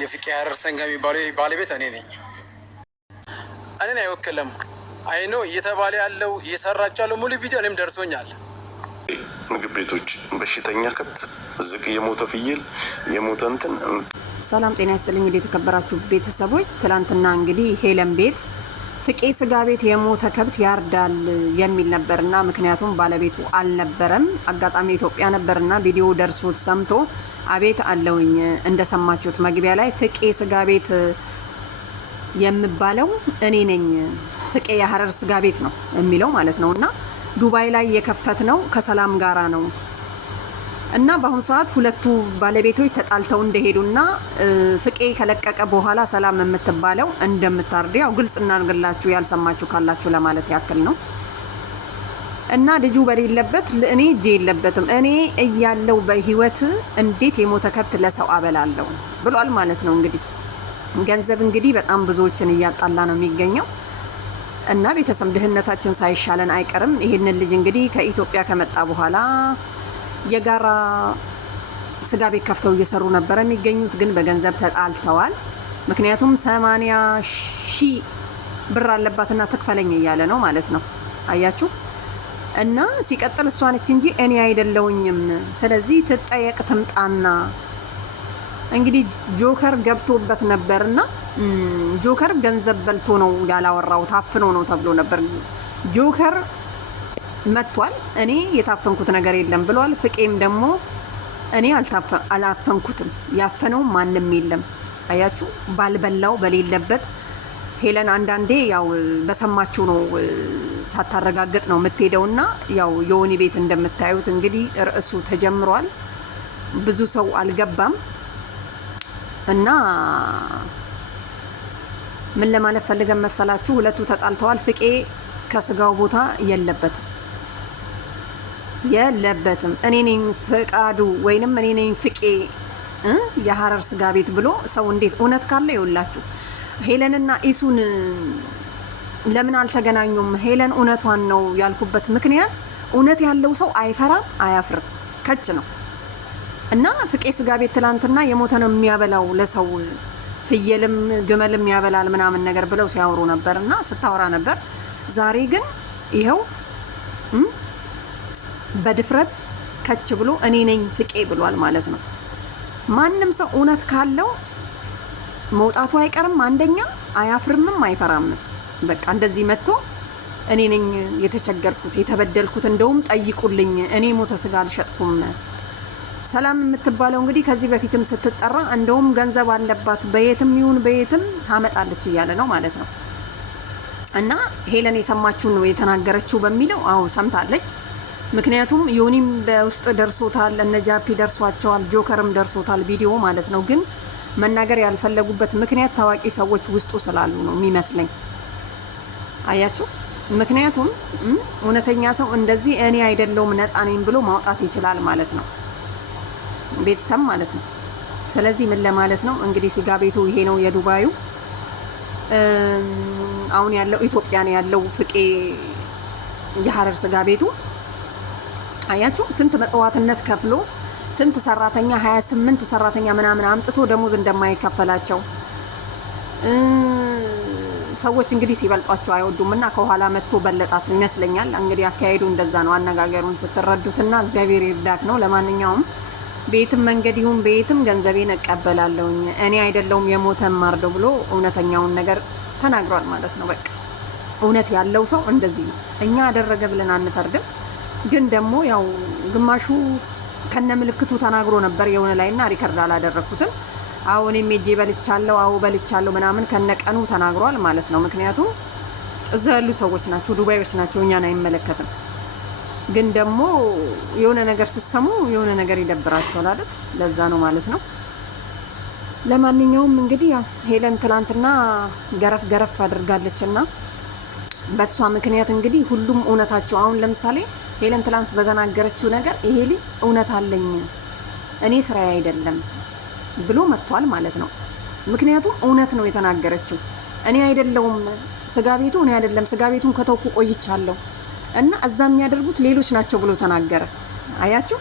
የፍቄ ሀረር ሰንጋ የሚባለው ባለቤት እኔ ነኝ። እኔን አይወክልም። አይኖ እየተባለ ያለው እየሰራቸው ያለው ሙሉ ቪዲዮ እኔም ደርሶኛል። ምግብ ቤቶች በሽተኛ ከብት፣ ዝቅ የሞተ ፍየል፣ የሞተ እንትን። ሰላም ጤና ይስጥልኝ። እንግዲህ የተከበራችሁ ቤተሰቦች ትላንትና እንግዲህ ሄለን ቤት ፍቄ ስጋ ቤት የሞተ ከብት ያርዳል የሚል ነበርና ምክንያቱም ባለቤቱ አልነበረም፣ አጋጣሚ ኢትዮጵያ ነበርና ቪዲዮ ደርሶት ሰምቶ አቤት አለውኝ። እንደሰማችሁት መግቢያ ላይ ፍቄ ስጋ ቤት የምባለው እኔ ነኝ፣ ፍቄ የሀረር ስጋ ቤት ነው የሚለው ማለት ነውና ዱባይ ላይ የከፈት ነው ከሰላም ጋራ ነው እና በአሁኑ ሰዓት ሁለቱ ባለቤቶች ተጣልተው እንደሄዱና ፍቄ ከለቀቀ በኋላ ሰላም የምትባለው እንደምታርድ ያው ግልጽ እናርግላችሁ ያልሰማችሁ ካላችሁ ለማለት ያክል ነው። እና ልጁ በሌለበት እኔ እጄ የለበትም፣ እኔ እያለው በህይወት እንዴት የሞተ ከብት ለሰው አበላለሁ ብሏል ማለት ነው። እንግዲህ ገንዘብ እንግዲህ በጣም ብዙዎችን እያጣላ ነው የሚገኘው እና ቤተሰብ ድህነታችን ሳይሻለን አይቀርም። ይሄንን ልጅ እንግዲህ ከኢትዮጵያ ከመጣ በኋላ የጋራ ስጋ ቤት ከፍተው እየሰሩ ነበር የሚገኙት፣ ግን በገንዘብ ተጣልተዋል። ምክንያቱም 80,000 ብር አለባትና ትክፈለኝ እያለ ነው ማለት ነው። አያችሁ። እና ሲቀጥል እሷ ነች እንጂ እኔ አይደለውኝም፣ ስለዚህ ትጠየቅ ትምጣና እንግዲህ ጆከር ገብቶበት ነበርና ጆከር ገንዘብ በልቶ ነው ያላወራው፣ ታፍኖ ነው ተብሎ ነበር። ጆከር መጥቷል፣ እኔ የታፈንኩት ነገር የለም ብሏል። ፍቄም ደግሞ እኔ አላፈንኩትም፣ ያፈነው ማንም የለም። አያችሁ፣ ባልበላው በሌለበት ሄለን አንዳንዴ ያው በሰማችሁ ነው ሳታረጋግጥ ነው የምትሄደውና ያው የወኒ ቤት እንደምታዩት እንግዲህ ርዕሱ ተጀምሯል። ብዙ ሰው አልገባም እና ምን ለማለት ፈልገን መሰላችሁ፣ ሁለቱ ተጣልተዋል። ፍቄ ከስጋው ቦታ የለበትም። እኔ ነኝ ፍቃዱ ወይንም እኔ ነኝ ፍቄ የሀረር ስጋ ቤት ብሎ ሰው እንዴት እውነት ካለ ይውላችሁ። ሄለንና ኢሱን ለምን አልተገናኙም? ሄለን እውነቷን ነው ያልኩበት ምክንያት እውነት ያለው ሰው አይፈራም አያፍርም፣ ከች ነው። እና ፍቄ ስጋ ቤት ትላንትና የሞተ ነው የሚያበላው ለሰው፣ ፍየልም ግመልም ያበላል ምናምን ነገር ብለው ሲያወሩ ነበርና ስታወራ ነበር። ዛሬ ግን ይኸው በድፍረት ከች ብሎ እኔ ነኝ ፍቄ ብሏል ማለት ነው። ማንም ሰው እውነት ካለው መውጣቱ አይቀርም። አንደኛ አያፍርምም አይፈራምም። በቃ እንደዚህ መጥቶ እኔ ነኝ የተቸገርኩት የተበደልኩት፣ እንደውም ጠይቁልኝ፣ እኔ ሞተ ስጋ አልሸጥኩም። ሰላም የምትባለው እንግዲህ ከዚህ በፊትም ስትጠራ እንደውም ገንዘብ አለባት በየትም ይሁን በየትም ታመጣለች እያለ ነው ማለት ነው። እና ሄለን የሰማችውን ነው የተናገረችው በሚለው አዎ ሰምታለች። ምክንያቱም ዮኒም በውስጥ ደርሶታል፣ እነ ጃፒ ደርሷቸዋል፣ ጆከርም ደርሶታል ቪዲዮ ማለት ነው። ግን መናገር ያልፈለጉበት ምክንያት ታዋቂ ሰዎች ውስጡ ስላሉ ነው የሚመስለኝ። አያችሁ። ምክንያቱም እውነተኛ ሰው እንደዚህ እኔ አይደለሁም ነፃ ነኝ ብሎ ማውጣት ይችላል ማለት ነው፣ ቤተሰብ ማለት ነው። ስለዚህ ምን ለማለት ነው እንግዲህ ስጋ ቤቱ ይሄ ነው የዱባዩ። አሁን ያለው ኢትዮጵያ ነው ያለው ፍቄ የሀረር ስጋ ቤቱ። አያችሁ ስንት መጽዋዕትነት ከፍሎ ስንት ሰራተኛ 28 ሰራተኛ ምናምን አምጥቶ ደሞዝ እንደማይከፈላቸው ሰዎች እንግዲህ ሲበልጧቸው አይወዱምና ከኋላ መጥቶ በለጣት ይመስለኛል። እንግዲህ አካሄዱ እንደዛ ነው፣ አነጋገሩን ስትረዱትና እግዚአብሔር ይርዳክ ነው። ለማንኛውም ቤትም መንገድ ይሁን ቤትም ገንዘቤን እቀበላለሁኝ እኔ አይደለሁም የሞተን ማርደው ብሎ እውነተኛውን ነገር ተናግሯል ማለት ነው። በቃ እውነት ያለው ሰው እንደዚህ ነው። እኛ አደረገ ብለን አንፈርድም፣ ግን ደግሞ ያው ግማሹ ከነ ምልክቱ ተናግሮ ነበር የሆነ ላይና ሪከርድ አላደረኩትም። አዎ እኔም ሄጄ በልቻለሁ፣ አዎ በልቻለሁ ምናምን ከነቀኑ ተናግሯል ማለት ነው። ምክንያቱም እዛ ያሉ ሰዎች ናቸው፣ ዱባዮች ናቸው፣ እኛን አይመለከትም። ግን ደግሞ የሆነ ነገር ሲሰሙ የሆነ ነገር ይደብራቸዋል አይደል? ለዛ ነው ማለት ነው። ለማንኛውም እንግዲህ ያው ሄለን ትላንትና ገረፍ አድርጋለችና በሷ ምክንያት እንግዲህ ሁሉም እውነታቸው አሁን ለምሳሌ ሄለን ትላንት በተናገረችው ነገር ይሄ ልጅ እውነት አለኝ እኔ ስራዬ አይደለም ብሎ መጥቷል ማለት ነው። ምክንያቱም እውነት ነው የተናገረችው። እኔ አይደለሁም ስጋ ቤቱ፣ እኔ አይደለም ስጋ ቤቱን ከተውኩ ቆይቻለሁ እና እዛ የሚያደርጉት ሌሎች ናቸው ብሎ ተናገረ። አያችሁ።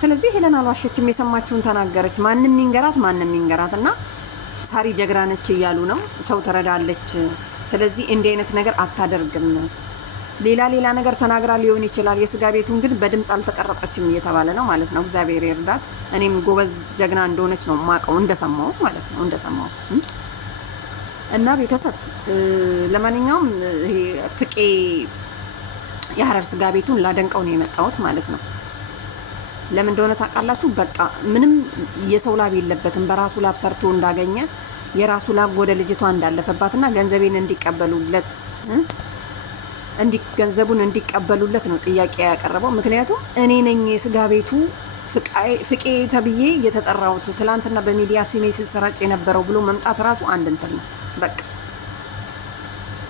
ስለዚህ ሄለን አልዋሸችም፣ የሰማችውን ተናገረች። ማንም ይንገራት እና ሳሪ ጀግና ነች እያሉ ነው። ሰው ትረዳለች። ስለዚህ እንዲህ አይነት ነገር አታደርግም። ሌላ ነገር ተናግራ ሊሆን ይችላል። የስጋ ቤቱን ግን በድምጽ አልተቀረጸችም እየተባለ ነው ማለት ነው። እግዚአብሔር ይርዳት። እኔም ጎበዝ ጀግና እንደሆነች ነው ማቀው እንደሰማው ማለት ነው እንደሰማው እና ቤተሰብ ለማንኛውም ይሄ ፍቄ የሐረር ስጋ ቤቱን ላደንቀው ነው የመጣሁት ማለት ነው። ለምን እንደሆነ ታውቃላችሁ? በቃ ምንም የሰው ላብ የለበትም። በራሱ ላብ ሰርቶ እንዳገኘ የራሱ ላብ ወደ ልጅቷ እንዳለፈባትና ገንዘቤን እንዲቀበሉለት ገንዘቡን እንዲቀበሉለት ነው ጥያቄ ያቀረበው። ምክንያቱም እኔ ነኝ የስጋ ቤቱ ፍቄ ተብዬ የተጠራሁት ትላንትና በሚዲያ ስሜ ሲሰራጭ የነበረው ብሎ መምጣት ራሱ አንድ እንትን ነው። በቃ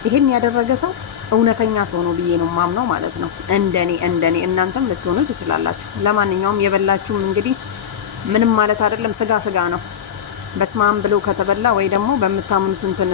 ይሄን ያደረገ ሰው እውነተኛ ሰው ነው ብዬ ነው ማምነው ማለት ነው። እንደኔ እናንተም ልትሆኑ ትችላላችሁ። ለማንኛውም የበላችሁም እንግዲህ ምንም ማለት አይደለም። ስጋ ነው። በስማም ብሎ ከተበላ ወይ ደግሞ በምታምኑት እንትን